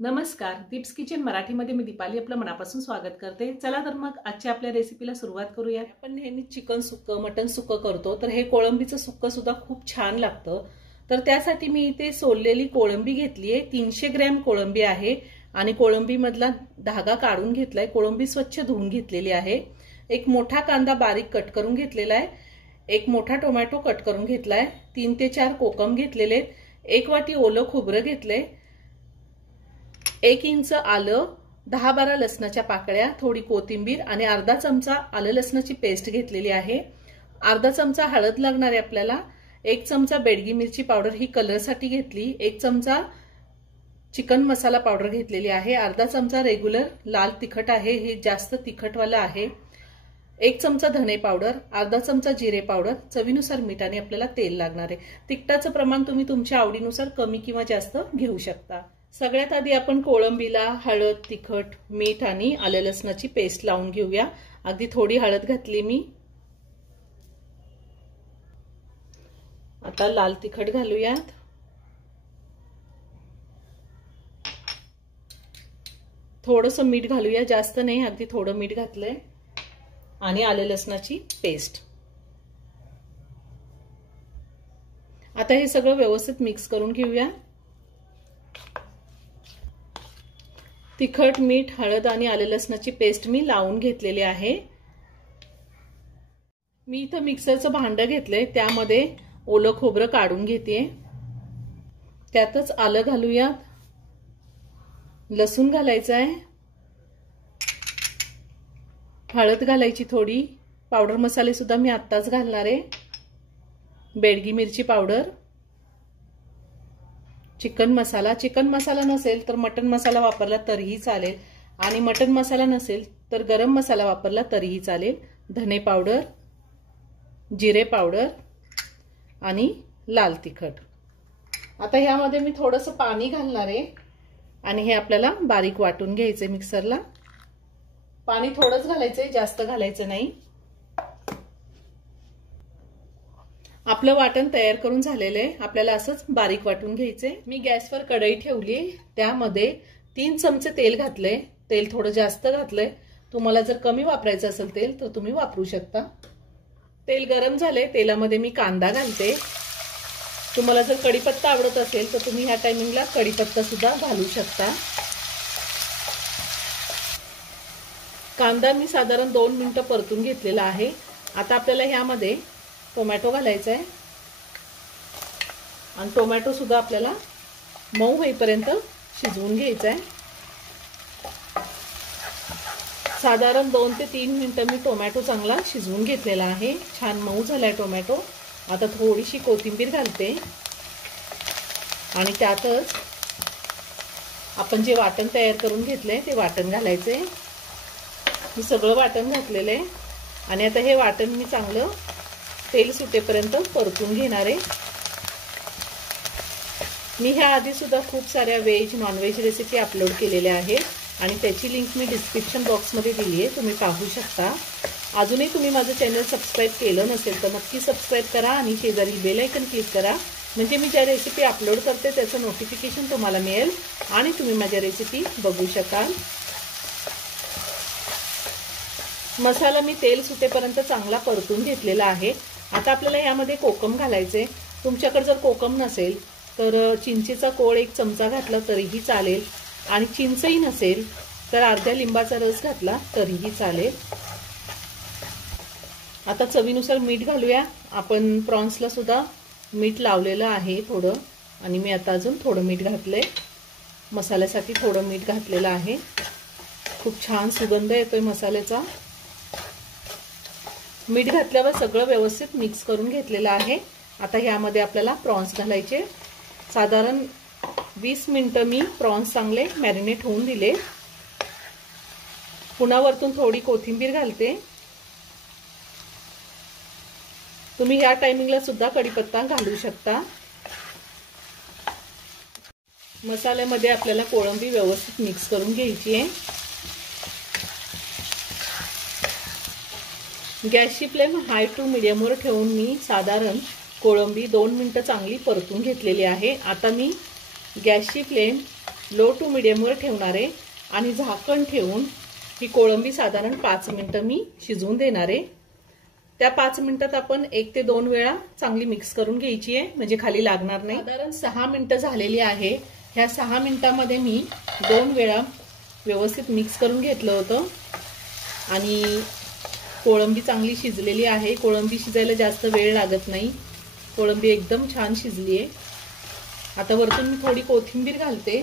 नमस्कार, दीप्स किचन मराठीमध्ये मी दीपाली आपलं मनापासून स्वागत करते। चला तर मग आजच्या आपल्या रेसिपीला सुरुवात करूया। आपण नेहमी चिकन सुक्क, मटन सुक्क करतो, तर हे कोळंबीचं सुक्क सुद्धा खूप छान लागतं। तर त्यासाठी मी इथे सोललेली कोळंबी घेतली आहे। 300 ग्रॅम कोळंबी आहे आणि कोळंबी मधला धागा काढून घेतलाय। कोळंबी स्वच्छ धुवून घेतलेली आहे। एक मोठा कांदा बारीक कट करून घेतलेला आहे। एक मोठा टोमॅटो कट करून घेतलाय। 3 ते 4 कोकम घेतलेले। 1 वाटी ओलं खोबरं घेतले। 1 इंच आलं, 10-12 लसणाच्या पाकळ्या, थोडी कोथिंबीर आणि अर्धा चमचा आलं लसणाची पेस्ट घेतलेली आहे। अर्धा चमचा हळद लागणार आहे आपल्याला। 1 चमचा बेडगी मिरची पावडर ही कलर साठी घेतली। 1 चमचा चिकन मसाला पावडर घेतलेली आहे। अर्धा चमचा रेग्युलर लाल तिखट आहे, हे जास्त तिखटवाला आहे। 1 चमचा धने पावडर, अर्धा चमचा जिरे पावडर, चवीनुसार मीठ आणि आपल्याला तेल लागणार आहे। तिखटाचं प्रमाण तुम्ही तुमच्या आवडीनुसार कमी किंवा जास्त घेऊ शकता। सगळ्यात आधी आपण कोळंबीला हळद, तिखट, मीठ आणि आलं लसणाची पेस्ट लावून घेऊया। अगदी थोडी हळद घातली मी। आता लाल तिखट घालूयात। थोडंसं मीठ घालूया, जास्त नाही, अगदी थोडं मीठ घातलंय आणि आलं लसणाची पेस्ट। आता हे सगळं व्यवस्थित मिक्स करून घेऊया। तिखट, मीठ, हळद आणि आलं लसणाची पेस्ट मी लावून घेतलेली आहे। मी इथं मिक्सरचं भांडं घेतलंय, त्यामध्ये ओलं खोबरं काढून घेते। त्यातच आलं घालूया, लसूण घालायचं आहे, हळद घालायची थोडी, पावडर मसाले सुद्धा मी आत्ताच घालणार आहे। बेडगी मिरची पावडर, चिकन मसाला नसेल तर मटन मसाला वापरला तरीही चालेल आणि मटन मसाला नसेल तर गरम मसाला वापरला तरीही चालेल। धने पावडर, जिरे पावडर आणि लाल तिखट। आता ह्यामध्ये मी थोडंसं पाणी घालणार आहे आणि हे आपल्याला बारीक वाटून घ्यायचंय मिक्सरला। पाणी थोडंच घालायचंय, जास्त घालायचं नाही। आपलं वाटण तयार करून झालेलं आहे, आपल्याला असंच बारीक वाटून घ्यायचंय। मी गॅसवर कढई ठेवली, त्यामध्ये 3 चमचे तेल घातलंय। तेल थोडं जास्त घातलंय, तुम्हाला जर कमी वापरायचं असेल तेल तर तुम्ही वापरू शकता। तेल गरम झालंय, तेलामध्ये मी कांदा घालते। तुम्हाला जर कढीपत्ता आवडत असेल तर तुम्ही ह्या टायमिंगला कढीपत्ता सुद्धा घालू शकता। कांदा मी साधारण 2 मिनिटं परतून घेतलेला आहे। आता आपल्याला ह्यामध्ये टोमॅटो घालायचा आहे आणि टोमॅटो सुद्धा आपल्याला मऊ होईपर्यंत शिजवून घ्यायचा आहे। साधारण 2 ते 3 मिनिटं मी टोमॅटो चांगला शिजवून घेतलेला आहे। छान मऊ झालाय टोमॅटो। आता थोडीशी कोथिंबीर घालते आणि त्यातच आपण जे वाटण तयार करून घेतलंय ते वाटण घालायचे। मी सगळं वाटण घातलेलं आहे आणि आता हे वाटण मी चांगलं तेल सुटेपर्यंत परतून घेणार आहे। मी ह्या आधी सुद्धा खूप साऱ्या व्हेज नॉनव्हेज रेसिपी अपलोड केलेल्या आहेत आणि त्याची लिंक मी डिस्क्रिप्शन बॉक्समध्ये दिली आहे, तुम्ही पाहू शकता। अजूनही तुम्ही माझं चॅनल सबस्क्राईब केलं नसेल तर नक्की सबस्क्राईब करा आणि शेजारील बेल आयकन क्लिक करा, म्हणजे मी ज्या रेसिपी अपलोड करते त्याचं नोटिफिकेशन तुम्हाला मिळेल आणि तुम्ही माझ्या रेसिपी बघू शकाल। मसाला मी तेल सुटेपर्यंत चांगला परतून घेतलेला आहे। आता आपल्याला यामध्ये कोकम घालायचे। तुमच्याकडे जर कोकम नसेल तर चिंचेचा कोळ 1 चमचा घातला तरीही चालेल आणि चिंचही नसेल तर अर्ध्या लिंबाचा रस घातला तरीही चालेल। आता चवीनुसार मीठ घालूया। आपण प्रॉन्सला सुद्धा मीठ लावलेलं आहे थोडं आणि मी आता अजून थोडं मीठ घातलंय। मसाल्यासाठी थोडं मीठ घातलेलं आहे। खूप छान सुगंध येतोय मसाल्याचा। मीठ घातल्यावर सगळं व्यवस्थित मिक्स करून घेतलेलं आहे। आता ह्यामध्ये आपल्याला प्रॉन्स घालायचे। साधारण 20 मिनिटं मी प्रॉन्स चांगले मॅरिनेट होऊन दिले। पुन्हा वरतून थोडी कोथिंबीर घालते। तुम्ही ह्या टायमिंगला सुद्धा कढीपत्ता घालू शकता। मसाल्यामध्ये आपल्याला कोळंबी व्यवस्थित मिक्स करून घ्यायची आहे। गॅसची फ्लेम हाय टू मीडियमवर ठेवून मी साधारण कोळंबी 2 मिनिटं चांगली परतून घेतलेली आहे। आता मी गॅसची फ्लेम लो टू मीडियमवर ठेवणार आहे आणि झाकण ठेवून ही कोळंबी साधारण 5 मिनिटं मी शिजवून देणार आहे। त्या 5 मिनिटात आपण 1 ते 2 वेळा चांगली मिक्स करून घ्यायची आहे, म्हणजे खाली लागणार नाही। साधारण 6 मिनिटं झालेली आहे। ह्या 6 मिनिटांमध्ये मी 2 वेळा व्यवस्थित मिक्स करून घेतलं होतं आणि कोळंबी चांगली शिजलेली आहे। कोळंबी शिजायला जास्त वेळ लागत नाही, कोळंबी एकदम छान शिजली आहे। आता वरतून मी थोडी कोथिंबीर घालते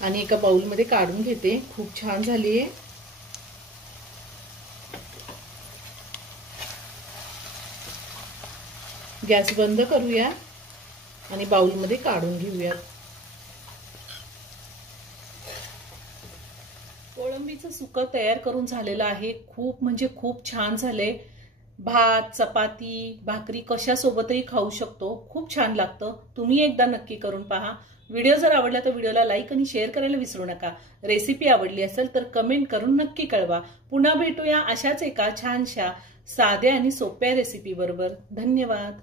आणि एका बाउलमध्ये काढून घेते। खूप छान झाली आहे। गॅस बंद करूया आणि बाउलमध्ये काढून घेऊया। कोळंबीचं सुकं तयार करून झालेलं आहे। खूप म्हणजे खूप छान झाले। भात, चपाती, भाकरी कशासोबतही खाऊ शकतो, खूप छान लागतं। तुम्ही एकदा नक्की करून पहा। व्हिडिओ जर आवडला तर व्हिडिओला लाईक आणि शेअर करायला विसरू नका। रेसिपी आवडली असेल तर कमेंट करून नक्की कळवा। पुन्हा भेटूया अशाच एका छानशा साध्या आणि सोप्या रेसिपी बरोबर। धन्यवाद।